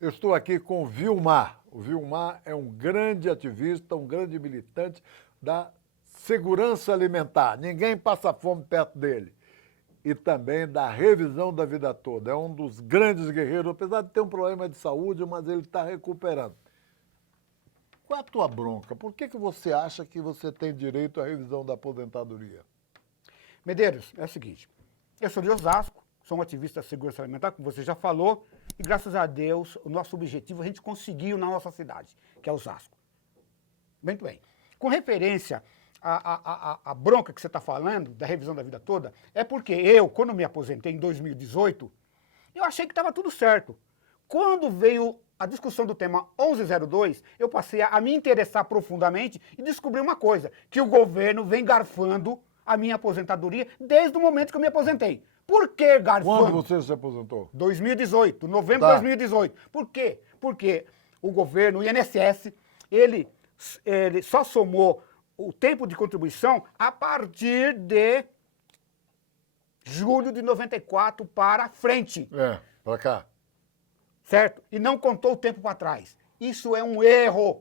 Eu estou aqui com o Vilmar. O Vilmar é um grande ativista, um grande militante da segurança alimentar. Ninguém passa fome perto dele. E também da revisão da vida toda. É um dos grandes guerreiros, apesar de ter um problema de saúde, mas ele está recuperando. Qual é a tua bronca? Por que você acha que você tem direito à revisão da aposentadoria? Medeiros, é o seguinte, eu sou de Osasco, sou um ativista da segurança alimentar, como você já falou, e graças a Deus, o nosso objetivo a gente conseguiu na nossa cidade, que é Osasco. Muito bem. Com referência à bronca que você está falando, da revisão da vida toda, é porque eu, quando me aposentei em 2018, eu achei que estava tudo certo. Quando veio a discussão do tema 1102, eu passei a me interessar profundamente e descobri uma coisa, que o governo vem garfando a minha aposentadoria desde o momento que eu me aposentei. Por que garfando? Quando você se aposentou? 2018, novembro de 2018. Por quê? Porque o governo, o INSS, ele só somou o tempo de contribuição a partir de julho de 94 para frente. Para cá. Certo? E não contou o tempo para trás. Isso é um erro.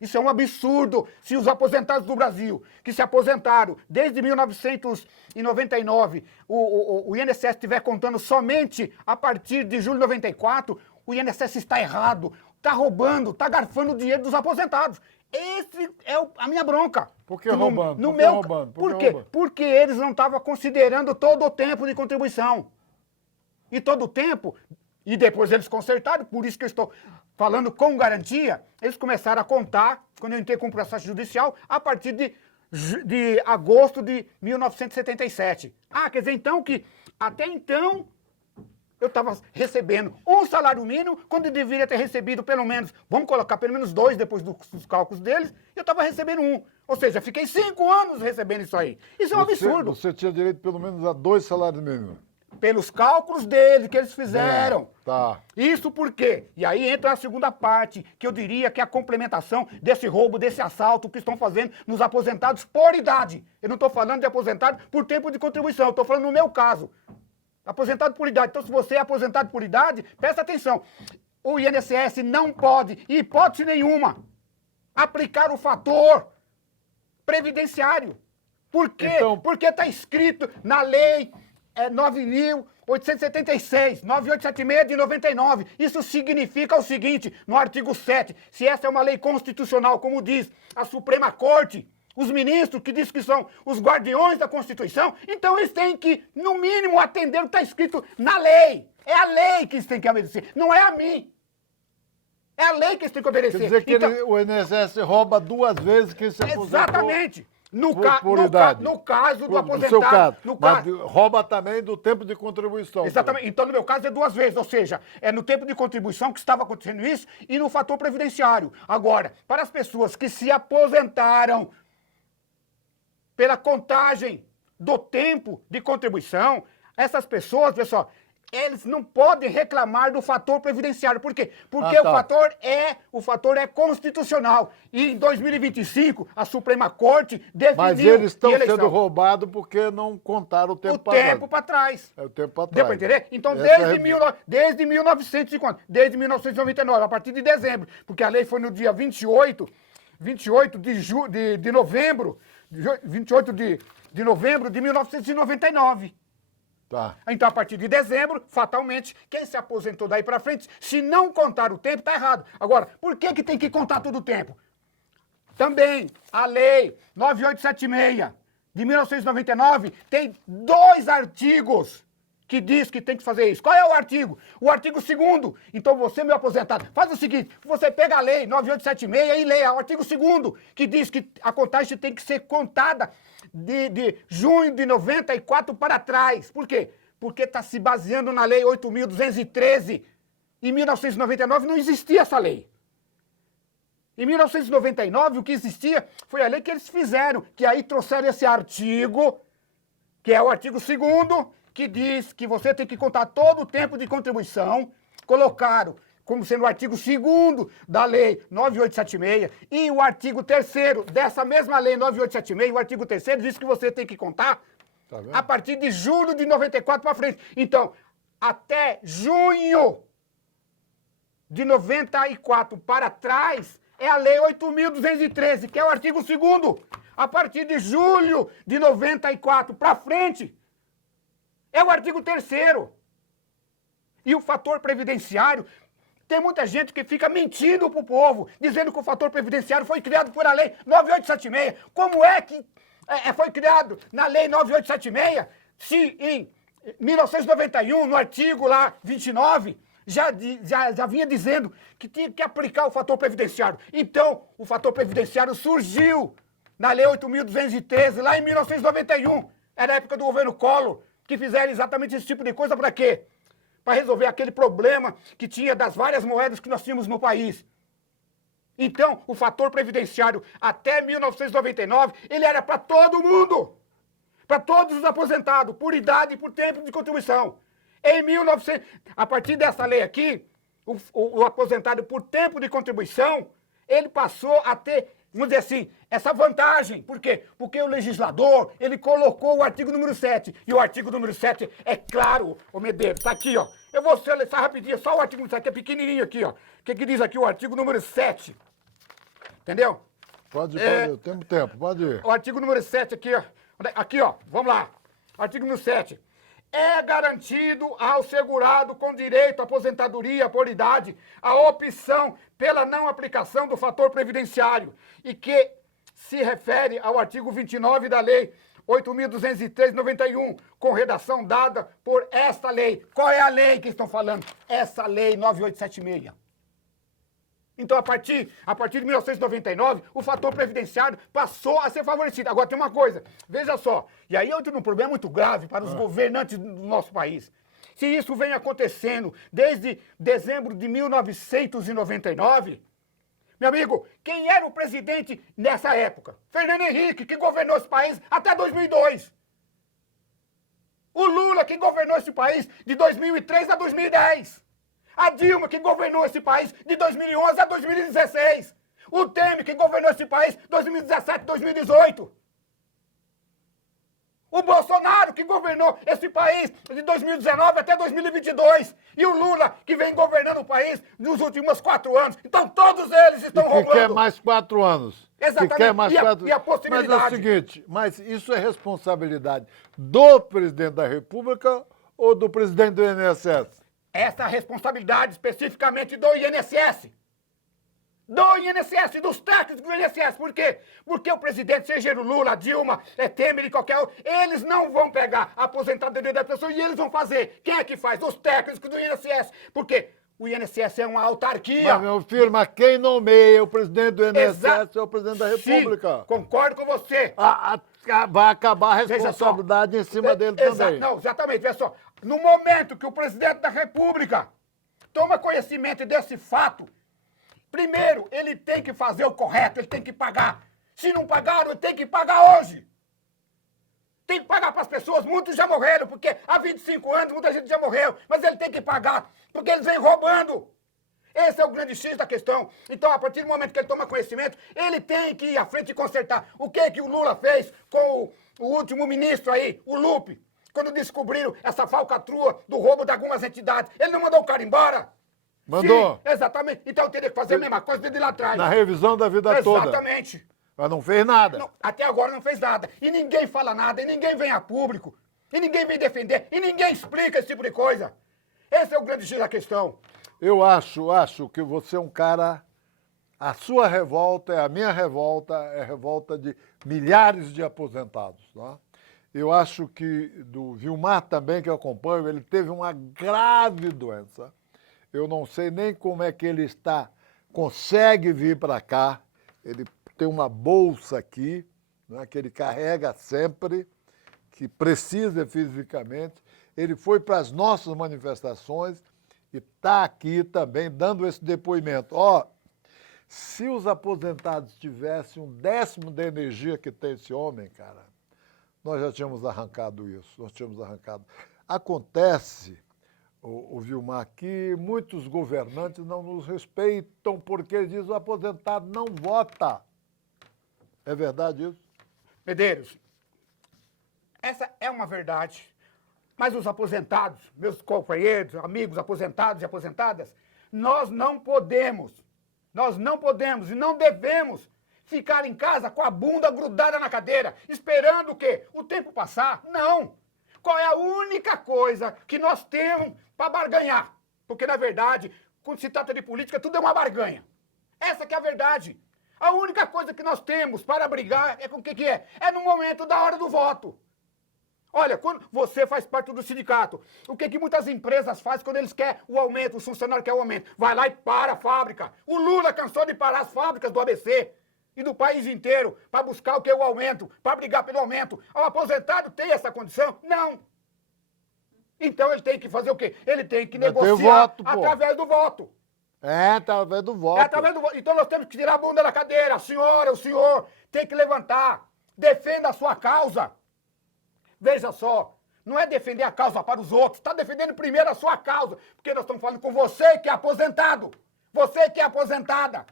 Isso é um absurdo. Se os aposentados do Brasil, que se aposentaram desde 1999, o INSS estiver contando somente a partir de julho de 94, o INSS está errado, está roubando, está garfando o dinheiro dos aposentados. Esse é a minha bronca. Por que roubando? Por quê? Porque eles não estavam considerando todo o tempo de contribuição. E todo o tempo, e depois eles consertaram, por isso que eu estou falando com garantia, eles começaram a contar, quando eu entrei com o processo judicial, a partir de agosto de 1977. Quer dizer, então, que até então eu estava recebendo um salário mínimo, quando eu deveria ter recebido pelo menos, vamos colocar pelo menos 2 depois dos cálculos deles, eu estava recebendo 1. Ou seja, fiquei 5 anos recebendo isso aí. Isso é um absurdo. Você tinha direito pelo menos a 2 salários mínimos. Pelos cálculos deles, que eles fizeram. Tá. Isso por quê? E aí entra a segunda parte, que eu diria que é a complementação desse roubo, desse assalto que estão fazendo nos aposentados por idade. Eu não estou falando de aposentado por tempo de contribuição, eu estou falando no meu caso. Aposentado por idade. Então, se você é aposentado por idade, presta atenção. O INSS não pode, em hipótese nenhuma, aplicar o fator previdenciário. Por quê? Então, porque está escrito na lei 9.876, 9876 de 99. Isso significa o seguinte, no artigo 7, se essa é uma lei constitucional, como diz a Suprema Corte, os ministros que dizem que são os guardiões da Constituição, então eles têm que, no mínimo, atender o que está escrito na lei. É a lei que eles têm que obedecer, não é a mim. É a lei que eles têm que obedecer. Quer dizer que o INSS rouba 2 vezes quem se aposentou. Exatamente. No caso do aposentado. No seu caso. No Mas caso. rouba também do tempo de contribuição. Exatamente. Então, no meu caso, é 2 vezes. Ou seja, é no tempo de contribuição que estava acontecendo isso e no fator previdenciário. Agora, para as pessoas que se aposentaram pela contagem do tempo de contribuição, essas pessoas, pessoal, eles não podem reclamar do fator previdenciário. Por quê? Porque o fator é constitucional. E em 2025, a Suprema Corte definiu... Mas eles estão sendo roubados porque não contaram o tempo para trás. O tempo para trás. É o tempo para trás. Deu para entender? Então, desde 1999, a partir de dezembro, porque a lei foi no dia 28 de novembro, 28 de novembro de 1999. Tá. Então, a partir de dezembro, fatalmente, quem se aposentou daí para frente, se não contar o tempo, tá errado. Agora, por que tem que contar todo o tempo? Também, a lei 9876 de 1999 tem 2 artigos que diz que tem que fazer isso. Qual é o artigo? O artigo 2º. Então, você, meu aposentado, faz o seguinte, você pega a lei 9876 e leia o artigo 2º, que diz que a contagem tem que ser contada de junho de 94 para trás. Por quê? Porque está se baseando na lei 8.213. Em 1999 não existia essa lei. Em 1999 o que existia foi a lei que eles fizeram, que aí trouxeram esse artigo, que é o artigo 2º, que diz que você tem que contar todo o tempo de contribuição, colocaram como sendo o artigo 2º da lei 9876, e o artigo 3º dessa mesma lei 9876, o artigo 3º diz que você tem que contar a partir de julho de 94 para frente. Então, até junho de 94 para trás é a Lei 8.213, que é o artigo 2º. A partir de julho de 94 para frente, é o artigo 3º. E o fator previdenciário, tem muita gente que fica mentindo pro povo, dizendo que o fator previdenciário foi criado por a Lei 9876. Como é que foi criado na Lei 9876, se em 1991, no artigo lá 29, já vinha dizendo que tinha que aplicar o fator previdenciário. Então, o fator previdenciário surgiu na Lei 8.213, lá em 1991. Era a época do governo Collor, que fizeram exatamente esse tipo de coisa para quê? Para resolver aquele problema que tinha das várias moedas que nós tínhamos no país. Então, o fator previdenciário até 1999, ele era para todo mundo. Para todos os aposentados, por idade e por tempo de contribuição. Em 1900, a partir dessa lei aqui, o aposentado por tempo de contribuição, ele passou a ter, vamos dizer assim, essa vantagem. Por quê? Porque o legislador, ele colocou o artigo número 7. E o artigo número 7 é claro, ô Medeiros, tá aqui, ó. Eu vou selecionar rapidinho, só o artigo número 7, que é pequenininho aqui, ó. O que diz aqui o artigo número 7? Entendeu? Pode, temos tempo, pode ir. O artigo número 7 aqui, ó. Aqui, ó, vamos lá. Artigo número 7. É garantido ao segurado com direito à aposentadoria por idade a opção pela não aplicação do fator previdenciário e que se refere ao artigo 29 da Lei 8.203/91, com redação dada por esta lei. Qual é a lei que estão falando? Essa lei 9876. Então, a partir de 1999, o fator previdenciário passou a ser favorecido. Agora, tem uma coisa, veja só, e aí eu tenho um problema muito grave para os governantes do nosso país. Se isso vem acontecendo desde dezembro de 1999, meu amigo, quem era o presidente nessa época? Fernando Henrique, que governou esse país até 2002. O Lula, que governou esse país de 2003 a 2010. A Dilma, que governou esse país de 2011 a 2016. O Temer, que governou esse país de 2017 a 2018. O Bolsonaro, que governou esse país de 2019 até 2022. E o Lula, que vem governando o país nos últimos 4 anos. Então, todos eles estão roubando. Que quer mais 4 anos. Exatamente. Que quer mais 4 e a possibilidade. Mas é o seguinte, mas isso é responsabilidade do presidente da República ou do presidente do INSS? Essa responsabilidade especificamente do INSS. Do INSS, dos técnicos do INSS. Por quê? Porque o presidente, seja o Lula, a Dilma, Temer e qualquer outro, eles não vão pegar a aposentadoria da pessoa e eles vão fazer. Quem é que faz? Os técnicos do INSS. Por quê? O INSS é uma autarquia. Mas, meu filho, mas quem nomeia o presidente do INSS é o presidente da República. Sim, concordo com você. Vai acabar a responsabilidade em cima dele também. Não, exatamente. Veja só. No momento que o presidente da República toma conhecimento desse fato, primeiro, ele tem que fazer o correto, ele tem que pagar. Se não pagaram, ele tem que pagar hoje. Tem que pagar para as pessoas, muitos já morreram, porque há 25 anos muita gente já morreu, mas ele tem que pagar, porque eles vêm roubando. Esse é o grande X da questão. Então, a partir do momento que ele toma conhecimento, ele tem que ir à frente e consertar. O que o Lula fez com o último ministro aí, o Lupe, quando descobriram essa falcatrua do roubo de algumas entidades? Ele não mandou o cara embora? Mandou. Sim, exatamente. Então, eu teria que fazer a mesma coisa desde lá atrás. Na revisão da vida toda. Exatamente. Mas não fez nada. Não, até agora não fez nada. E ninguém fala nada, e ninguém vem a público, e ninguém vem defender, e ninguém explica esse tipo de coisa. Esse é o grande X da questão. Eu acho que você é um cara... A sua revolta é a minha revolta, é a revolta de milhares de aposentados. Tá? Eu acho que do Vilmar também, que eu acompanho, ele teve uma grave doença. Eu não sei nem como é que ele consegue vir para cá. Ele tem uma bolsa aqui, né, que ele carrega sempre, que precisa fisicamente. Ele foi para as nossas manifestações e está aqui também dando esse depoimento. Se os aposentados tivessem 1/10 da energia que tem esse homem, cara, nós já tínhamos arrancado isso, Acontece, o Vilmar, que muitos governantes não nos respeitam porque eles dizem que o aposentado não vota. É verdade isso? Medeiros, essa é uma verdade. Mas os aposentados, meus companheiros, amigos aposentados e aposentadas, nós não podemos e não devemos ficar em casa com a bunda grudada na cadeira, esperando o quê? O tempo passar? Não! Qual é a única coisa que nós temos para barganhar? Porque, na verdade, quando se trata de política, tudo é uma barganha. Essa que é a verdade. A única coisa que nós temos para brigar é com o que é? É no momento da hora do voto. Olha, quando você faz parte do sindicato, o que muitas empresas fazem quando eles querem o aumento, o funcionário quer o aumento? Vai lá e para a fábrica. O Lula cansou de parar as fábricas do ABC e do país inteiro para buscar o que? O aumento, para brigar pelo aumento. O aposentado tem essa condição? Não. Então ele tem que fazer o quê? Ele tem que negociar voto, através do voto. É, através do voto. É através do voto. Então nós temos que tirar a bunda da cadeira. A senhora, o senhor tem que levantar. Defenda a sua causa. Veja só, não é defender a causa para os outros, está defendendo primeiro a sua causa, porque nós estamos falando com você que é aposentado, você que é aposentada.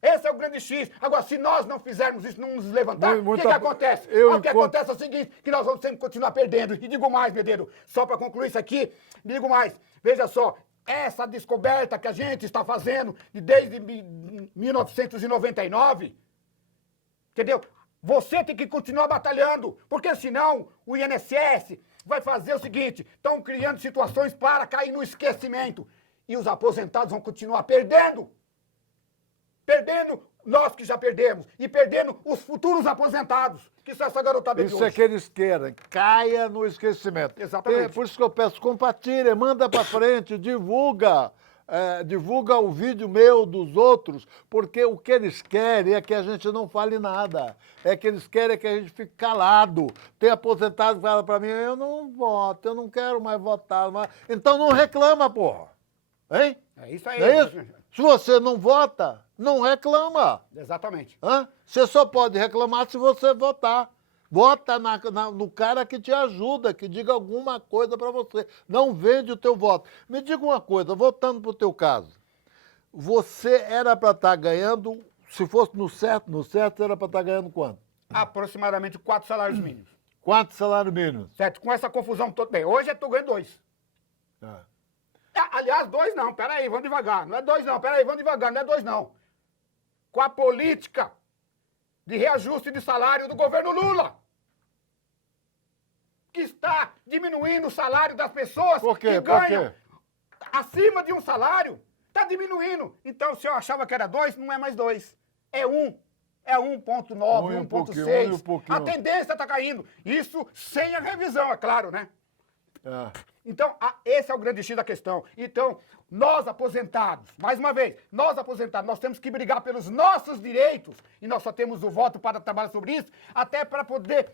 Esse é o grande X. Agora, se nós não fizermos isso, não nos levantar, o que acontece? O que acontece é o seguinte, que nós vamos sempre continuar perdendo. E digo mais, meu dedo, só para concluir isso aqui, digo mais, veja só, essa descoberta que a gente está fazendo desde 1999, entendeu? Você tem que continuar batalhando, porque senão o INSS vai fazer o seguinte, estão criando situações para cair no esquecimento. E os aposentados vão continuar perdendo. Perdendo nós que já perdemos. E perdendo os futuros aposentados, que são essa garotada de hoje. Isso é que eles querem, caia no esquecimento. Exatamente. Por isso que eu peço, compartilha, manda para frente, divulga. Divulga o vídeo meu, dos outros, porque o que eles querem é que a gente não fale nada. É que eles querem que a gente fique calado. Tem aposentado que fala para mim, eu não voto, eu não quero mais votar. Então não reclama, porra. Hein? É isso aí. Não é isso? Se você não vota, não reclama. Exatamente. Você só pode reclamar se você votar. Vota no cara que te ajuda, que diga alguma coisa para você. Não vende o teu voto. Me diga uma coisa, voltando para o teu caso. Você era para estar ganhando, se fosse no certo era para estar ganhando quanto? Aproximadamente 4 salários mínimos. 4 salários mínimos. Certo? Com essa confusão toda. Bem, hoje eu estou ganhando 2. Aliás, 2 não, peraí, vamos devagar. Não é 2 não, peraí, vamos devagar, não é 2 não. Com a política de reajuste de salário do governo Lula, que está diminuindo o salário das pessoas que ganham acima de um salário, está diminuindo. Então, se eu achava que era 2, não é mais 2, é 1. É 1,9, 1,6. A tendência está caindo. Isso sem a revisão, é claro, né? Então, esse é o grande X da questão. Então, nós aposentados, mais uma vez, nós aposentados, nós temos que brigar pelos nossos direitos, e nós só temos o voto para trabalhar sobre isso, até para poder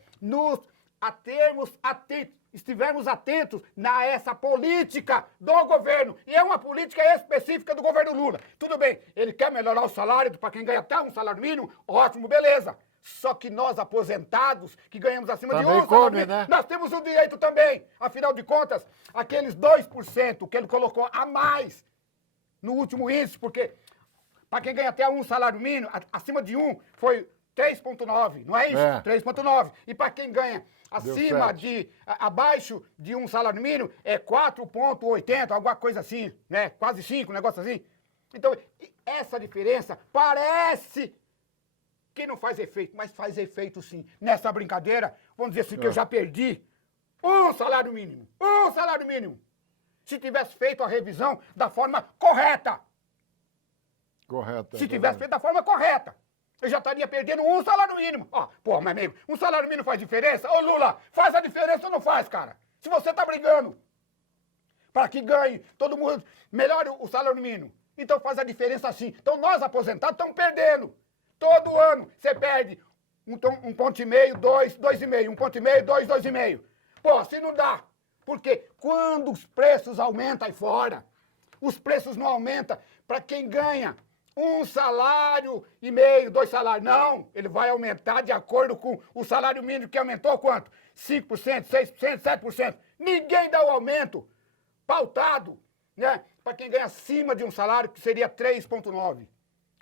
estivermos atentos essa política do governo. E é uma política específica do governo Lula. Tudo bem, ele quer melhorar o salário para quem ganha até um salário mínimo, ótimo, beleza. Só que nós, aposentados, que ganhamos acima de um salário mínimo, né? Nós temos o direito também. Afinal de contas, aqueles 2% que ele colocou a mais no último índice, porque para quem ganha até um salário mínimo, acima de 1, foi 3,9, não é isso? 3,9. E para quem ganha abaixo de um salário mínimo, é 4,80, alguma coisa assim, né? Quase 5, um negócio assim. Então, essa diferença parece que não faz efeito, mas faz efeito sim. Nessa brincadeira, vamos dizer assim, que eu já perdi um salário mínimo. Um salário mínimo. Se tivesse feito a revisão da forma correta. Se tivesse feito da forma correta, eu já estaria perdendo um salário mínimo. Pô, meu amigo, um salário mínimo faz diferença? Ô, Lula, faz a diferença ou não faz, cara? Se você tá brigando para que ganhe, todo mundo melhore o salário mínimo. Então faz a diferença sim. Então nós, aposentados, estamos perdendo. Todo ano você perde 1,5, 2, 2,5, 1,5, 2, 2,5. Pô, assim não dá. Porque quando os preços aumentam aí fora, os preços não aumentam para quem ganha 1,5 salário, 2 salários. Não, ele vai aumentar de acordo com o salário mínimo que aumentou quanto? 5%, 6%, 7%. Ninguém dá o aumento pautado, né? Para quem ganha acima de um salário, que seria 3,9%.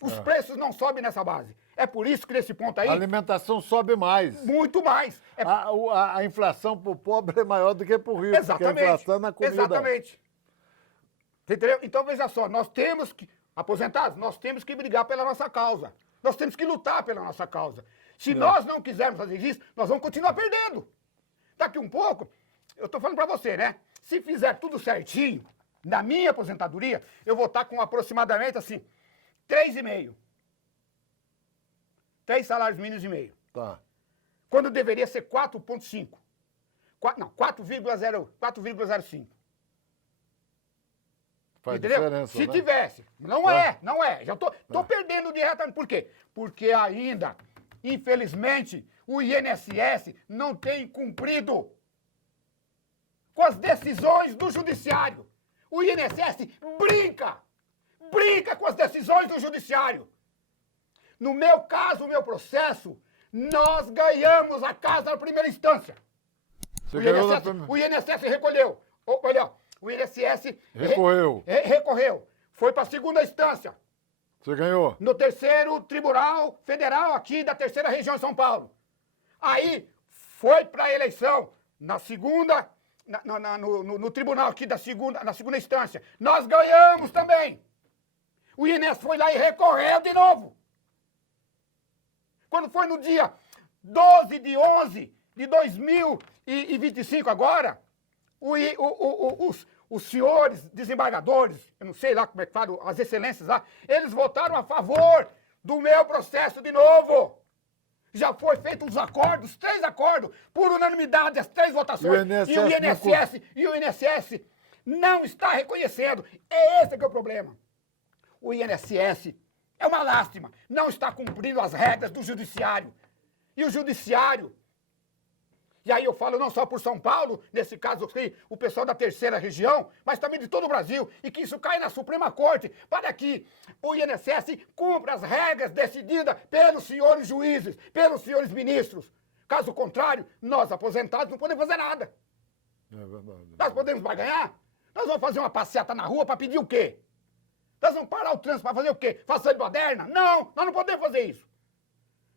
Os preços não sobem nessa base. É por isso que nesse ponto aí... A alimentação sobe mais. Muito mais. A inflação para o pobre é maior do que para o rico. Exatamente. Porque a inflação na comida. Exatamente. Você entendeu? Então, veja só, nós temos que, aposentados, nós temos que brigar pela nossa causa. Nós temos que lutar pela nossa causa. Se nós não quisermos fazer isso, nós vamos continuar perdendo. Daqui um pouco, eu estou falando para você, né? Se fizer tudo certinho, na minha aposentadoria, eu vou estar com aproximadamente, assim, 3,5. 3 salários mínimos e meio. Tá. Quando deveria ser 4,5. 4,05. Faz Entendeu? diferença, Se né? tivesse. Não é. Já tô perdendo diretamente. Por quê? Porque ainda, infelizmente, o INSS não tem cumprido com as decisões do judiciário. O INSS brinca com as decisões do judiciário. No meu caso, o meu processo, nós ganhamos a casa na primeira instância. O INSS recolheu. Olha, o INSS recorreu. Foi para a segunda instância. Você ganhou? No 3º Tribunal Federal aqui da 3ª Região de São Paulo. Aí foi para a eleição na segunda, no tribunal aqui na segunda instância. Nós ganhamos também. O INSS foi lá e recorreu de novo. Quando foi no dia 12 de 11 de 2025 agora, os senhores desembargadores, eu não sei lá como é que falam, as excelências lá, eles votaram a favor do meu processo de novo. Já foi feito os acordos, 3 acordos, por unanimidade, as 3 votações. E o INSS não está reconhecendo. Esse que é o problema. O INSS é uma lástima, não está cumprindo as regras do judiciário. E o judiciário, e aí eu falo não só por São Paulo, nesse caso aqui, o pessoal da 3ª região, mas também de todo o Brasil, e que isso cai na Suprema Corte, para que o INSS cumpra as regras decididas pelos senhores juízes, pelos senhores ministros. Caso contrário, nós aposentados não podemos fazer nada. É verdade. Nós podemos barganhar? Nós vamos fazer uma passeata na rua para pedir o quê? Nós vamos parar o trânsito para fazer o quê? Fazer de baderna? Não, nós não podemos fazer isso.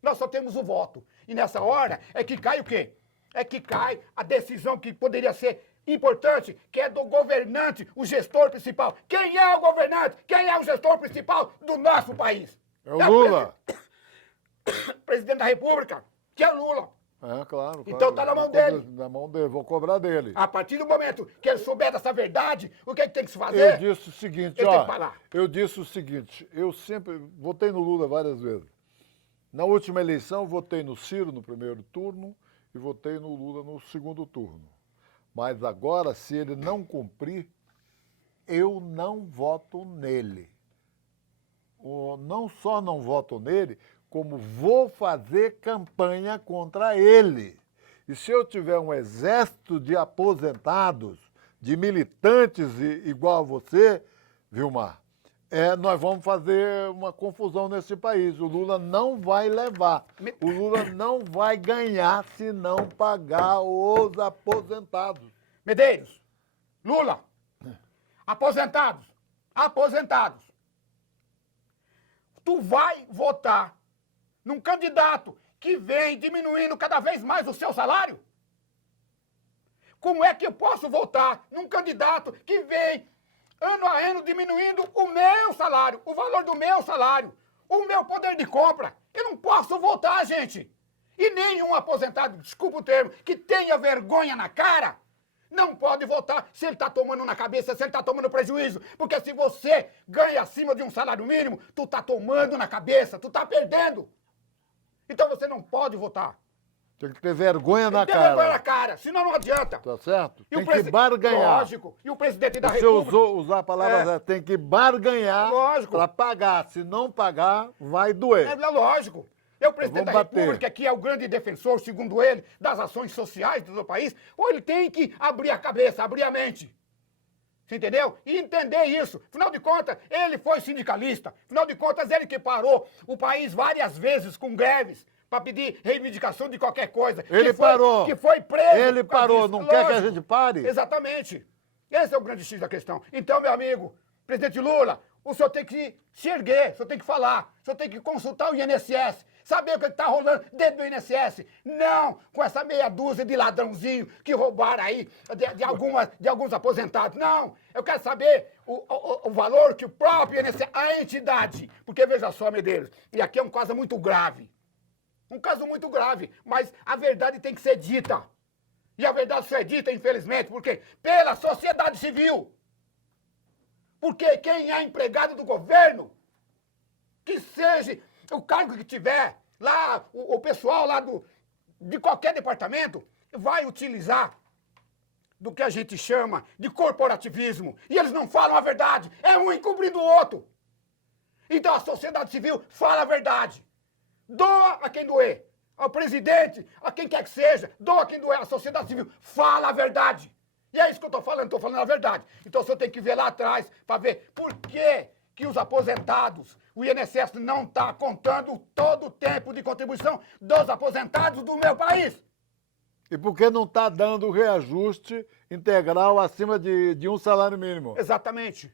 Nós só temos o voto. E nessa hora é que cai o quê? É que cai a decisão que poderia ser importante, que é do governante, o gestor principal. Quem é o governante? Quem é o gestor principal do nosso país? É o Lula. Presidente da República, que é o Lula. É, claro. Então tá na mão dele. Na mão dele, vou cobrar dele. A partir do momento que ele souber dessa verdade, o que é que tem que se fazer? Eu disse o seguinte, Ele tem que falar. eu disse o seguinte, eu sempre votei no Lula várias vezes. Na última eleição, votei no Ciro no primeiro turno e votei no Lula no segundo turno. Mas agora, se ele não cumprir, eu não voto nele. Não só não voto nele, como vou fazer campanha contra ele. E se eu tiver um exército de aposentados, de militantes igual a você, Vilmar, nós vamos fazer uma confusão nesse país. O Lula não vai levar. O Lula não vai ganhar se não pagar os aposentados. Medeiros, Lula, aposentados. Tu vai votar num candidato que vem diminuindo cada vez mais o seu salário? Como é que eu posso votar num candidato que vem ano a ano diminuindo o meu salário, o valor do meu salário, o meu poder de compra? Eu não posso votar, gente. E nenhum aposentado, desculpa o termo, que tenha vergonha na cara, não pode votar se ele está tomando na cabeça, se ele está tomando prejuízo. Porque se você ganha acima de um salário mínimo, tu está tomando na cabeça, tu está perdendo. Então você não pode votar. Tem que ter vergonha na Tem cara. vergonha na cara, senão não adianta. Tá certo? E Tem que barganhar. Lógico. E o presidente da Você República... usar a palavra, tem que barganhar para pagar. Se não pagar, vai doer. É lógico. E o presidente da bater. República, que é o grande defensor, segundo ele, das ações sociais do país, ou ele tem que abrir a cabeça, abrir a mente. Você entendeu? E entender isso. Afinal de contas, ele foi sindicalista. Afinal de contas, ele que parou o país várias vezes com greves para pedir reivindicação de qualquer coisa. Ele parou. Que foi preso. Ele parou. Não quer que a gente pare? Exatamente. Esse é o grande X da questão. Então, meu amigo, presidente Lula, o senhor tem que se erguer, o senhor tem que falar, o senhor tem que consultar o INSS. saber o que está rolando dentro do INSS. Não com essa meia dúzia de ladrãozinho que roubaram aí de alguns aposentados. Não, eu quero saber o valor que o próprio INSS, a entidade, porque veja só, Medeiros, e aqui é um caso muito grave. Um caso muito grave, mas a verdade tem que ser dita. E a verdade só é dita, infelizmente, porque pela sociedade civil. Porque quem é empregado do governo, que seja o cargo que tiver, lá, o pessoal lá de qualquer departamento, vai utilizar do que a gente chama de corporativismo. E eles não falam a verdade, é um encobrindo o outro. Então a sociedade civil fala a verdade. Doa a quem doer. Ao presidente, a quem quer que seja, doa a quem doer. A sociedade civil fala a verdade. E é isso que eu estou falando a verdade. Então o senhor tem que ver lá atrás para ver por que os aposentados, o INSS não está contando todo o tempo de contribuição dos aposentados do meu país. E por que não está dando o reajuste integral acima de um salário mínimo? Exatamente.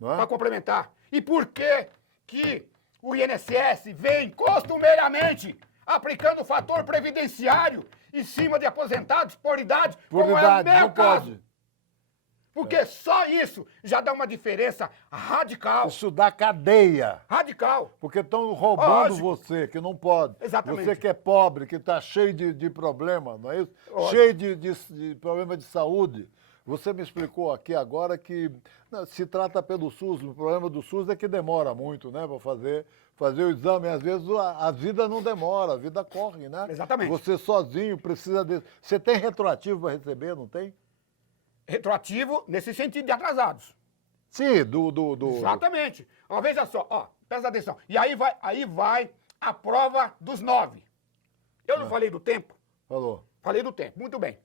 Não é? Para complementar. E por que o INSS vem costumeiramente aplicando o fator previdenciário em cima de aposentados por idade, Por como idade, é o meu não caso? pode. Porque só isso já dá uma diferença radical. Isso dá cadeia. Radical. Porque estão roubando Lógico. você, que não pode. Exatamente. Você que é pobre, que está cheio de problema, não é isso? Lógico. Cheio de problema de saúde. Você me explicou aqui agora que se trata pelo SUS. O problema do SUS é que demora muito, né, para fazer o exame. Às vezes a vida não demora, a vida corre, né? Exatamente. Você sozinho precisa de... Você tem retroativo para receber, não tem? Retroativo nesse sentido de atrasados. Sim, Exatamente. Ó, veja só, ó, presta atenção. E aí vai a prova dos 9. Eu não falei do tempo? Falou. Falei do tempo, muito bem.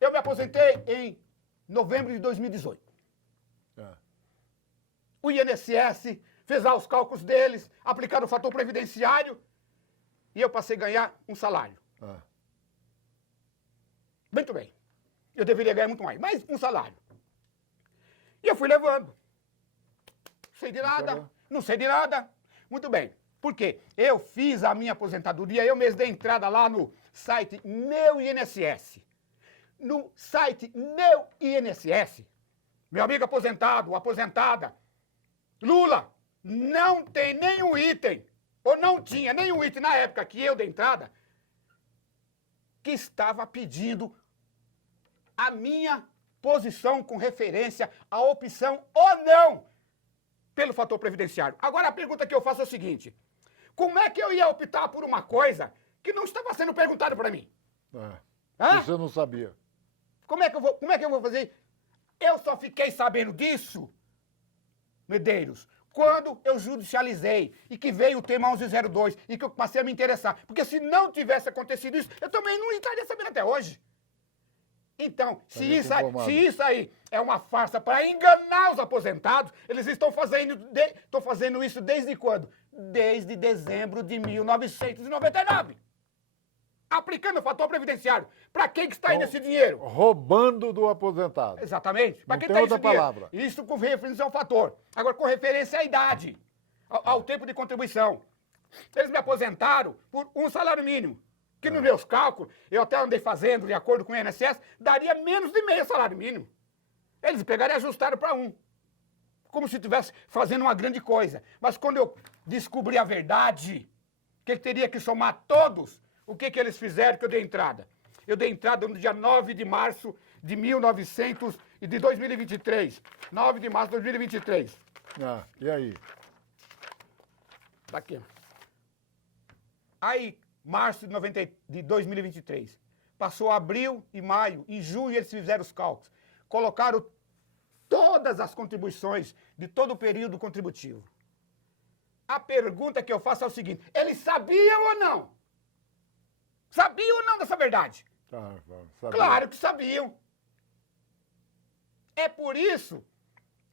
Eu me aposentei em novembro de 2018. É. O INSS fez lá os cálculos deles, aplicaram o fator previdenciário e eu passei a ganhar um salário. É. Muito bem. Eu deveria ganhar muito mais, mas um salário. E eu fui levando. Sei de nada, não sei de nada. Muito bem. Por quê? Eu fiz a minha aposentadoria, eu mesmo dei entrada lá no site Meu INSS. No site Meu INSS, meu amigo aposentado, ou aposentada, Lula, não tem nenhum item, ou não tinha nenhum item na época que eu dei entrada, que estava pedindo a minha posição com referência à opção ou não pelo fator previdenciário. Agora a pergunta que eu faço é o seguinte: como é que eu ia optar por uma coisa que não estava sendo perguntada para mim? É. Você não sabia. Como é que eu vou fazer? Eu só fiquei sabendo disso, Medeiros, quando eu judicializei e que veio o tema 1102 e que eu passei a me interessar. Porque se não tivesse acontecido isso, eu também não estaria sabendo até hoje. Então, se isso aí é uma farsa para enganar os aposentados, eles estão fazendo isso desde quando? Desde dezembro de 1999. Aplicando o fator previdenciário. Para quem que está indo esse dinheiro? Roubando do aposentado. Exatamente. Para Não quem tem está outra esse dinheiro? palavra. Isso com referência ao fator. Agora, com referência à idade, ao tempo de contribuição. Eles me aposentaram por um salário mínimo. Que nos meus cálculos, eu até andei fazendo, de acordo com o INSS, daria menos de meio salário mínimo. Eles pegaram e ajustaram para 1. Como se estivesse fazendo uma grande coisa. Mas quando eu descobri a verdade, que teria que somar todos, o que eles fizeram que eu dei entrada? Eu dei entrada no dia 9 de março de 2023. 9 de março de 2023. Ah, e aí? Tá aqui. Aí, março de 2023. Passou abril e maio. Em junho eles fizeram os cálculos. Colocaram todas as contribuições de todo o período contributivo. A pergunta que eu faço é o seguinte: eles sabiam ou não? Sabiam ou não dessa verdade? Sabia. Claro que sabiam. É por isso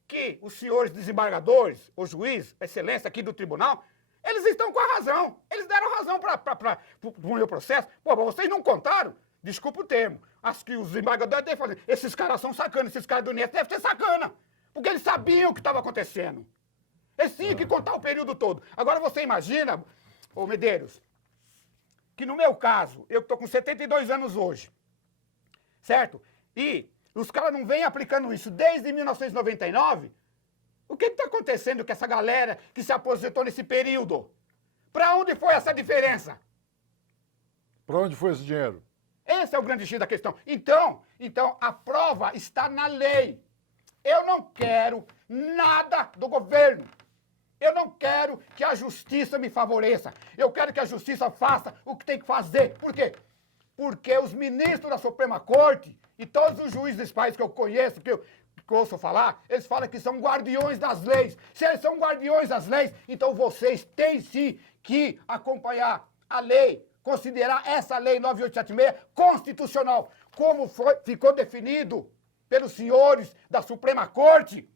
que os senhores desembargadores, o juiz, a excelência aqui do tribunal, eles estão com a razão. Eles deram razão para o meu processo. Pô, mas vocês não contaram? Desculpa o termo. Acho que os desembargadores devem fazer. Esses caras são sacanas, esses caras do INSS devem ser sacana. Porque eles sabiam o que estava acontecendo. Eles tinham que contar o período todo. Agora você imagina, ô Medeiros, que no meu caso, eu estou com 72 anos hoje, certo? E os caras não vêm aplicando isso desde 1999. O que está acontecendo com essa galera que se aposentou nesse período? Para onde foi essa diferença? Para onde foi esse dinheiro? Esse é o grande X da questão. Então, a prova está na lei. Eu não quero nada do governo. Eu não quero que a justiça me favoreça. Eu quero que a justiça faça o que tem que fazer. Por quê? Porque os ministros da Suprema Corte e todos os juízes desse país que eu conheço, que eu ouço falar, eles falam que são guardiões das leis. Se eles são guardiões das leis, então vocês têm sim que acompanhar a lei, considerar essa lei 9876 constitucional, como ficou definido pelos senhores da Suprema Corte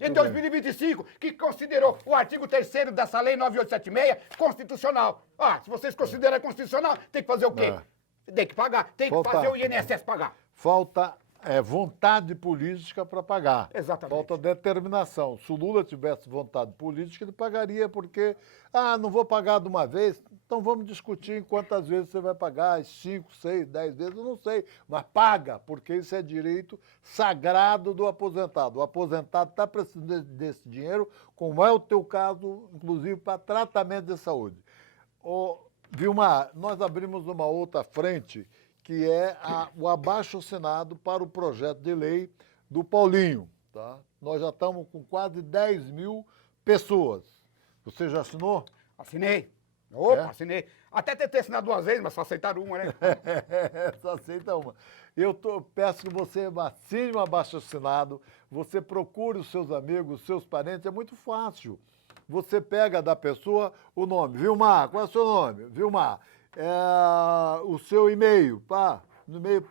em 2025, que considerou o artigo 3º dessa lei 9876 constitucional. Ah, se vocês consideram constitucional, tem que fazer o quê? Tem que pagar, tem que fazer o INSS pagar. Falta vontade política para pagar. Exatamente. Falta determinação. Se o Lula tivesse vontade política, ele pagaria porque, não vou pagar de uma vez, então vamos discutir em quantas vezes você vai pagar, 5, 6, 10 vezes, eu não sei, mas paga, porque isso é direito sagrado do aposentado. O aposentado está precisando desse dinheiro, como é o teu caso, inclusive para tratamento de saúde. Vilmar, nós abrimos uma outra frente, que é o abaixo-assinado para o projeto de lei do Paulinho. Tá? Nós já estamos com quase 10 mil pessoas. Você já assinou? Assinei. Opa, assinei. Até ter assinado 2 vezes, mas só aceitaram uma, né? Só aceita uma. Peço que você assine um abaixo-assinado, você procure os seus amigos, os seus parentes, é muito fácil. Você pega da pessoa o nome. Vilmar, qual é o seu nome? Vilmar. O seu e-mail, no e-mail,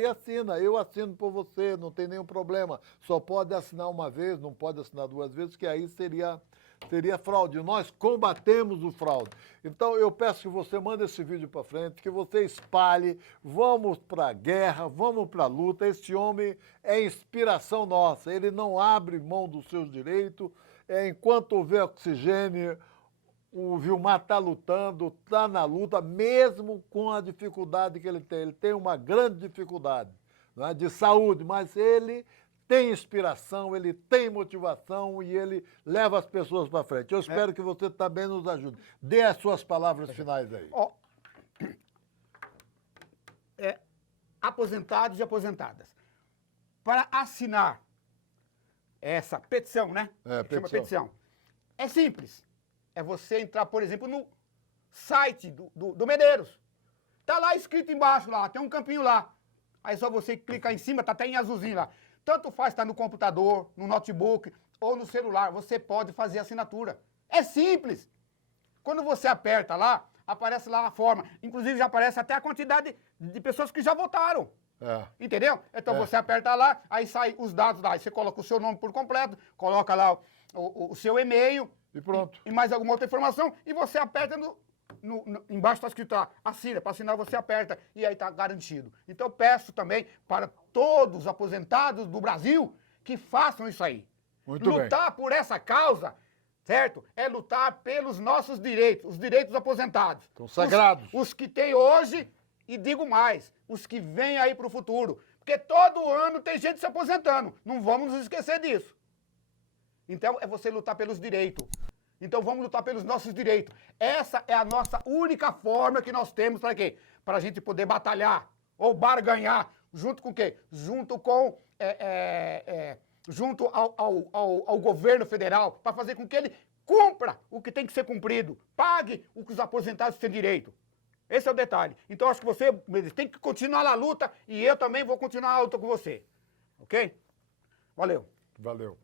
e assina. Eu assino por você, não tem nenhum problema. Só pode assinar uma vez, não pode assinar 2 vezes, que aí seria fraude. Nós combatemos o fraude. Então, eu peço que você mande esse vídeo para frente, que você espalhe, vamos para a guerra, vamos para a luta. Esse homem é inspiração nossa, ele não abre mão dos seus direitos. Enquanto houver oxigênio, o Vilmar está lutando, está na luta, mesmo com a dificuldade que ele tem. Ele tem uma grande dificuldade, não é, de saúde, mas ele tem inspiração, ele tem motivação e ele leva as pessoas para frente. Eu espero que você também nos ajude. Dê as suas palavras finais aí. Aposentados e aposentadas, para assinar essa petição, né? Chama petição. É simples. É você entrar, por exemplo, no site do Medeiros. Tá lá escrito embaixo, lá, tem um campinho lá. Aí só você clicar em cima, tá até em azulzinho lá. Tanto faz estar no computador, no notebook ou no celular, você pode fazer assinatura. É simples. Quando você aperta lá, aparece lá a forma. Inclusive já aparece até a quantidade de pessoas que já votaram. Entendeu? Então você aperta lá, aí sai os dados lá. Aí você coloca o seu nome por completo, coloca lá o seu e-mail. E pronto. E mais alguma outra informação, e você aperta embaixo está escrito lá, assina, para assinar você aperta, e aí está garantido. Então eu peço também para todos os aposentados do Brasil que façam isso aí. Muito bem. Lutar por essa causa, certo? É lutar pelos nossos direitos, os direitos dos aposentados. São sagrados. Os que tem hoje, e digo mais, os que vêm aí para o futuro. Porque todo ano tem gente se aposentando, não vamos nos esquecer disso. Então, é você lutar pelos direitos. Então, vamos lutar pelos nossos direitos. Essa é a nossa única forma que nós temos para quê? Para a gente poder batalhar ou barganhar. Junto com o quê? Junto com... junto ao governo federal, para fazer com que ele cumpra o que tem que ser cumprido. Pague o que os aposentados têm direito. Esse é o detalhe. Então, acho que você tem que continuar na luta e eu também vou continuar na luta com você. Ok? Valeu. Valeu.